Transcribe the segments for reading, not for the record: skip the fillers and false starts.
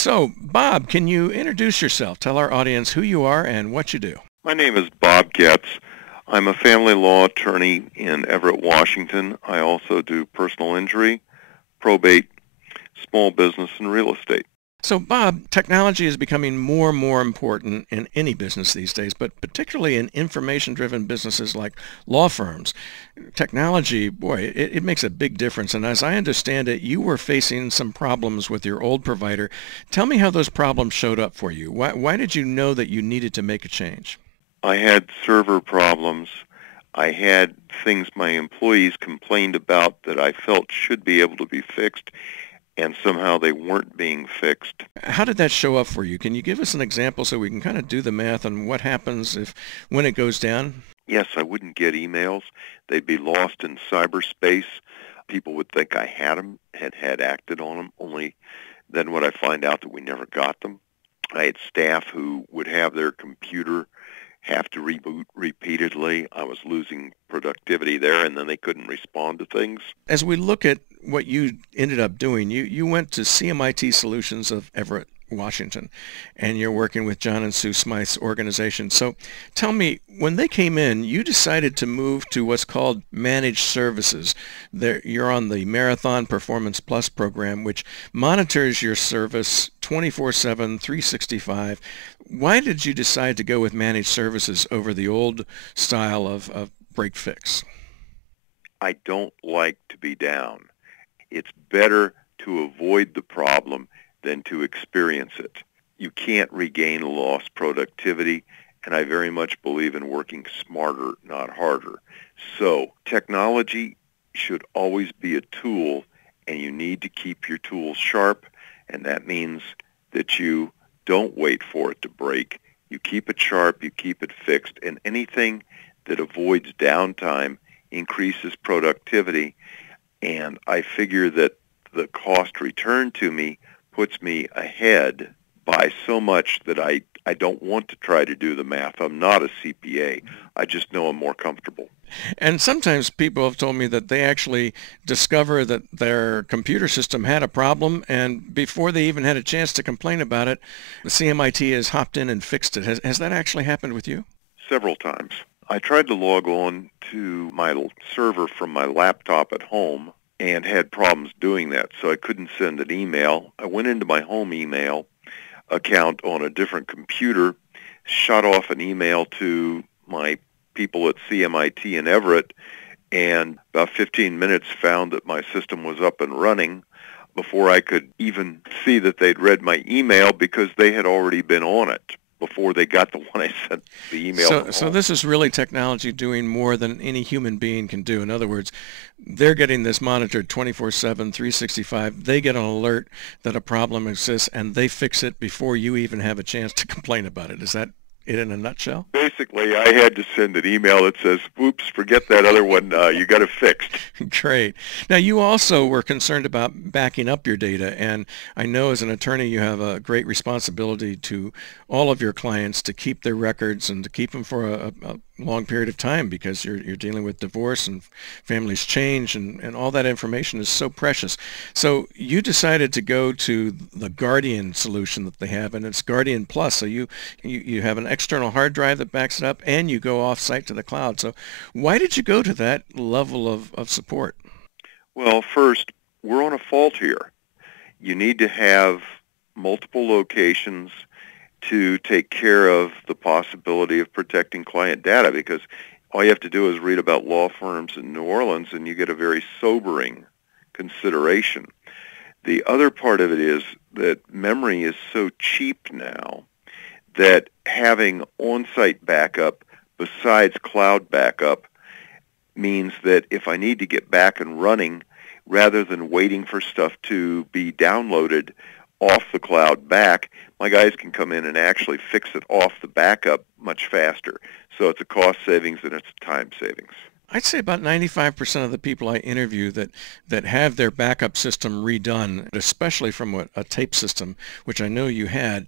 So, Bob, can you introduce yourself? Tell our audience who you are and what you do. My name is Bob Getz. I'm a family law attorney in Everett, Washington. I also do personal injury, probate, small business, and real estate. So, Bob, technology is becoming more and more important in any business these days, but particularly in information-driven businesses like law firms. Technology, boy, it makes a big difference. And as I understand it, you were facing some problems with your old provider. Tell me how those problems showed up for you. Why did you know that you needed to make a change? I had server problems. I had things my employees complained about that I felt should be able to be fixed, and somehow they weren't being fixed. How did that show up for you? Can you give us an example so we can kind of do the math on what happens when it goes down? Yes, I wouldn't get emails. They'd be lost in cyberspace. People would think I had them, had acted on them, only then would I find out that we never got them. I had staff who would have their computer have to reboot repeatedly. I was losing productivity there, and then they couldn't respond to things. As we look at what you ended up doing, you went to CMIT Solutions of Everett, Washington, and you're working with John and Sue Smythe's organization. So tell me, when they came in, you decided to move to what's called managed services. You're on the Marathon Performance Plus program, which monitors your service 24/7, 365. Why did you decide to go with managed services over the old style of break fix? I don't like to be down. It's better to avoid the problem than to experience it. You can't regain lost productivity, and I very much believe in working smarter, not harder. So technology should always be a tool, and you need to keep your tools sharp, and that means that you don't wait for it to break. You keep it sharp, you keep it fixed, and anything that avoids downtime increases productivity, and I figure that the cost return to me puts me ahead by so much that I don't want to try to do the math. I'm not a CPA. I just know I'm more comfortable. And sometimes people have told me that they actually discover that their computer system had a problem, and before they even had a chance to complain about it, the CMIT has hopped in and fixed it. Has that actually happened with you? Several times. I tried to log on to my server from my laptop at home and had problems doing that, so I couldn't send an email. I went into my home email account on a different computer, shot off an email to my people at CMIT in Everett, and about 15 minutes found that my system was up and running before I could even see that they'd read my email, because they had already been on it before they got the one I sent the email. So this is really technology doing more than any human being can do. In other words, they're getting this monitored 24/7, 365. They get an alert that a problem exists, and they fix it before you even have a chance to complain about it. Is that it in a nutshell? Basically, I had to send an email that says, "Oops, forget that other one. You got it fixed." Great. Now, you also were concerned about backing up your data, and I know as an attorney you have a great responsibility to all of your clients to keep their records and to keep them for a long period of time, because you're dealing with divorce and families change, and all that information is so precious. So you decided to go to the Guardian solution that they have, and it's Guardian Plus. So you have an external hard drive that backs it up, and you go off-site to the cloud. So why did you go to that level of support? Well, first, we're on a fault here. You need to have multiple locations to take care of the possibility of protecting client data, because all you have to do is read about law firms in New Orleans and you get a very sobering consideration. The other part of it is that memory is so cheap now that having on-site backup besides cloud backup means that if I need to get back and running, rather than waiting for stuff to be downloaded off the cloud back, my guys can come in and actually fix it off the backup much faster. So it's a cost savings and it's a time savings. I'd say about 95% of the people I interview that have their backup system redone, especially from a tape system, which I know you had,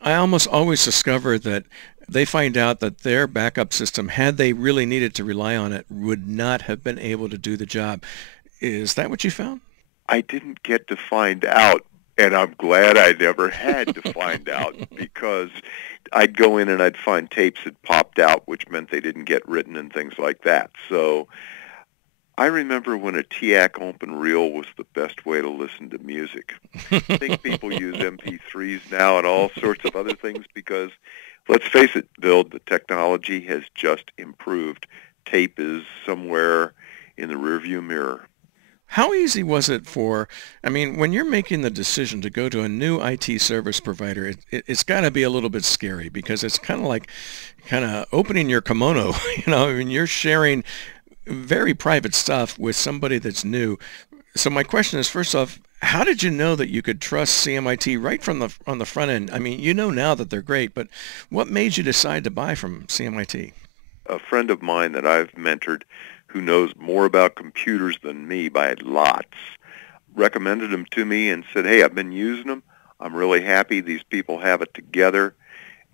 I almost always discover that they find out that their backup system, had they really needed to rely on it, would not have been able to do the job. Is that what you found? I didn't get to find out, And I'm glad I never had to find out, because I'd go in and I'd find tapes that popped out, which meant they didn't get written and things like that. So I remember when a TIAC open reel was the best way to listen to music. I think people use MP3s now and all sorts of other things because, let's face it, Bill, the technology has just improved. Tape is somewhere in the rearview mirror. How easy was it I mean, when you're making the decision to go to a new IT service provider, it's got to be a little bit scary because it's kind of like opening your kimono, I mean, you're sharing very private stuff with somebody that's new. So my question is, first off, how did you know that you could trust CMIT right from on the front end? I mean, you know now that they're great, but what made you decide to buy from CMIT? A friend of mine that I've mentored who knows more about computers than me by lots recommended them to me and said, hey, I've been using them. I'm really happy. These people have it together.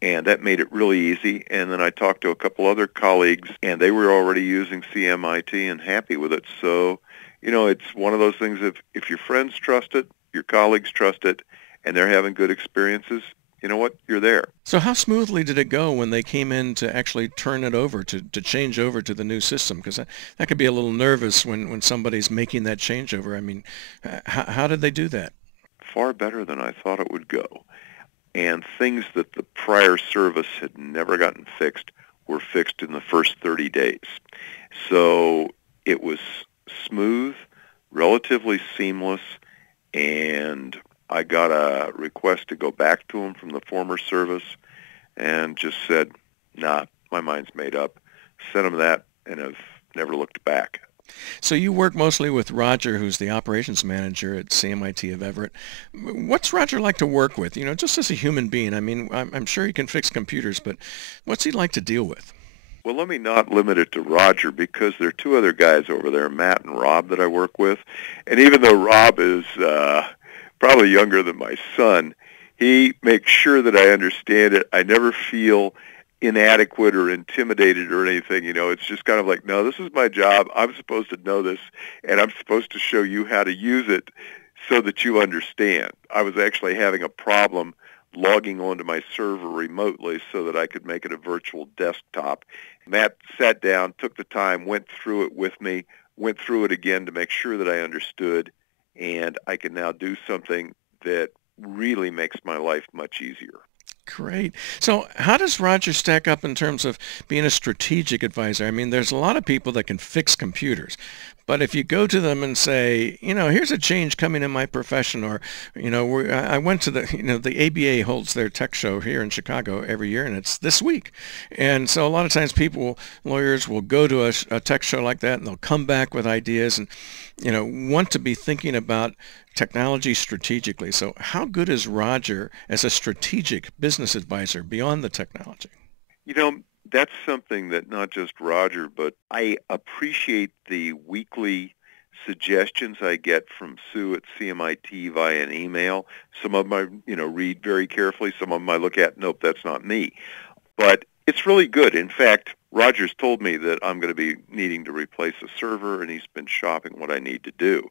And that made it really easy. And then I talked to a couple other colleagues, and they were already using CMIT and happy with it. So, it's one of those things, if your friends trust it, your colleagues trust it, and they're having good experiences, you know what? You're there. So how smoothly did it go when they came in to actually turn it over, to change over to the new system? Because that could be a little nervous when somebody's making that changeover. I mean, how did they do that? Far better than I thought it would go. And things that the prior service had never gotten fixed were fixed in the first 30 days. So it was smooth, relatively seamless, and I got a request to go back to them from the former service and just said, nah, my mind's made up. Sent them that and have never looked back. So you work mostly with Roger, who's the operations manager at CMIT of Everett. What's Roger like to work with? Just as a human being. I mean, I'm sure he can fix computers, but what's he like to deal with? Well, let me not limit it to Roger, because there are two other guys over there, Matt and Rob, that I work with. And even though Rob is probably younger than my son, he makes sure that I understand it. I never feel inadequate or intimidated or anything. It's just kind of like, no, this is my job. I'm supposed to know this, and I'm supposed to show you how to use it so that you understand. I was actually having a problem logging onto my server remotely so that I could make it a virtual desktop. Matt sat down, took the time, went through it with me, went through it again to make sure that I understood, and I can now do something that really makes my life much easier. Great. So how does Roger stack up in terms of being a strategic advisor? I mean, there's a lot of people that can fix computers, but if you go to them and say, here's a change coming in my profession, or, I went to the ABA holds their tech show here in Chicago every year, and it's this week. And so a lot of times lawyers will go to a tech show like that, and they'll come back with ideas and, want to be thinking about technology strategically. So how good is Roger as a strategic business advisor beyond the technology? That's something that not just Roger, but I appreciate the weekly suggestions I get from Sue at CMIT via an email. Some of them I, read very carefully. Some of them I look at, nope, that's not me. But it's really good. In fact, Roger's told me that I'm going to be needing to replace a server, and he's been shopping what I need to do.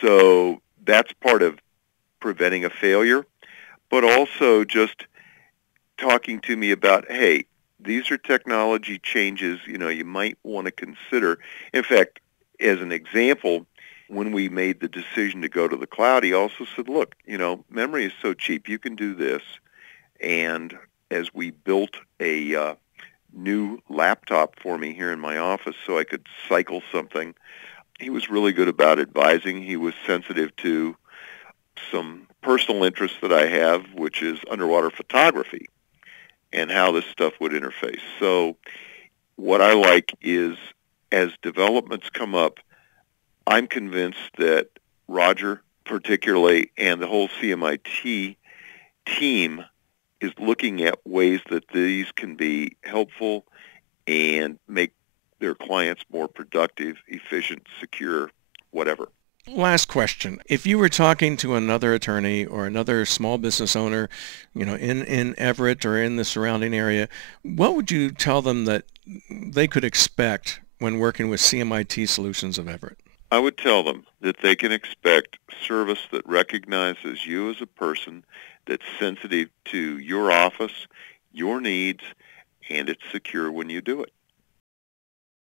So that's part of preventing a failure, but also just talking to me about, hey, these are technology changes, you might want to consider. In fact, as an example, when we made the decision to go to the cloud, he also said, look, memory is so cheap, you can do this. And as we built a new laptop for me here in my office so I could cycle something, he was really good about advising. He was sensitive to some personal interests that I have, which is underwater photography and how this stuff would interface. So what I like is, as developments come up, I'm convinced that Roger particularly and the whole CMIT team is looking at ways that these can be helpful and make their clients more productive, efficient, secure, whatever. Last question. If you were talking to another attorney or another small business owner, in Everett or in the surrounding area, what would you tell them that they could expect when working with CMIT Solutions of Everett? I would tell them that they can expect service that recognizes you as a person, that's sensitive to your office, your needs, and it's secure when you do it.